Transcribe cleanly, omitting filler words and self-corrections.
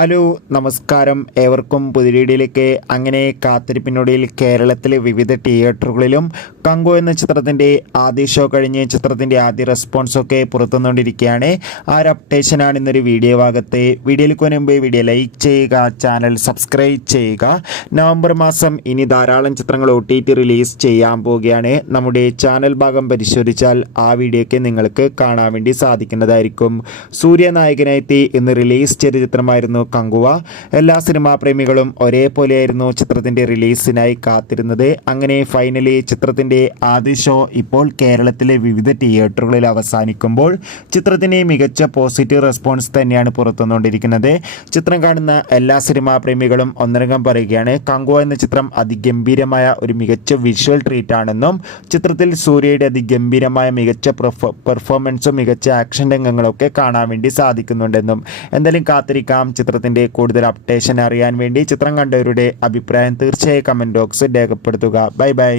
Hello നമസ്കാരം, ഏവർക്കും പുതിയ വീഡിയോയിലേക്ക്. അങ്ങനെ കാത്തിരിപ്പിനൊടുവിൽ കേരളത്തിലെ വിവിധ തിയേറ്ററുകളിലും കങ്കു എന്ന ചിത്രത്തിൻ്റെ ആദ്യ ഷോ കഴിഞ്ഞ് ചിത്രത്തിൻ്റെ ആദ്യ റെസ്പോൺസൊക്കെ പുറത്തുനിന്നുകൊണ്ടിരിക്കുകയാണ്. ആ ഒരു അപ്ഡേഷനാണ് ഇന്നൊരു വീഡിയോ ഭാഗത്ത്. വീഡിയോയിലേക്ക് മുൻപ് വീഡിയോ ലൈക്ക് ചെയ്യുക, ചാനൽ സബ്സ്ക്രൈബ് ചെയ്യുക. നവംബർ മാസം ഇനി ധാരാളം ചിത്രങ്ങൾ OTT റിലീസ് ചെയ്യാൻ പോവുകയാണ്. നമ്മുടെ ചാനൽ ഭാഗം പരിശോധിച്ചാൽ ആ വീഡിയോയ്ക്ക് നിങ്ങൾക്ക് കാണാൻ വേണ്ടി സാധിക്കുന്നതായിരിക്കും. സൂര്യ നായകനായെത്തി ഇന്ന് റിലീസ് ചെയ്ത ചിത്രമായിരുന്നു കങ്കുവ. എല്ലാ സിനിമാ പ്രേമികളും ഒരേപോലെയായിരുന്നു ചിത്രത്തിൻ്റെ റിലീസിനായി കാത്തിരുന്നത്. അങ്ങനെ ഫൈനലി ചിത്രത്തിൻ്റെ ആദ്യ ഷോ ഇപ്പോൾ കേരളത്തിലെ വിവിധ തിയേറ്ററുകളിൽ അവസാനിക്കുമ്പോൾ ചിത്രത്തിന് മികച്ച പോസിറ്റീവ് റെസ്പോൺസ് തന്നെയാണ് പുറത്തുവന്നുകൊണ്ടിരിക്കുന്നത്. ചിത്രം കാണുന്ന എല്ലാ സിനിമാ പ്രേമികളും ഒന്നടങ്കം പറയുകയാണ്, കങ്കുവ എന്ന ചിത്രം അതിഗംഭീരമായ ഒരു മികച്ച വിഷ്വൽ ട്രീറ്റ് ആണെന്നും ചിത്രത്തിൽ സൂര്യയുടെ അതിഗംഭീരമായ മികച്ച പെർഫോമൻസും മികച്ച ആക്ഷൻ രംഗങ്ങളൊക്കെ കാണാൻ വേണ്ടി സാധിക്കുന്നുണ്ടെന്നും. എന്തായാലും കാത്തിരിക്കാം ചിത്രത്തിൻ്റെ കൂടുതൽ അപ്ഡേഷൻ അറിയാൻ വേണ്ടി. ചിത്രം കണ്ടവരുടെ അഭിപ്രായം തീർച്ചയായും കമൻറ്റ് ബോക്സിൽ രേഖപ്പെടുത്തുക. Bye bye.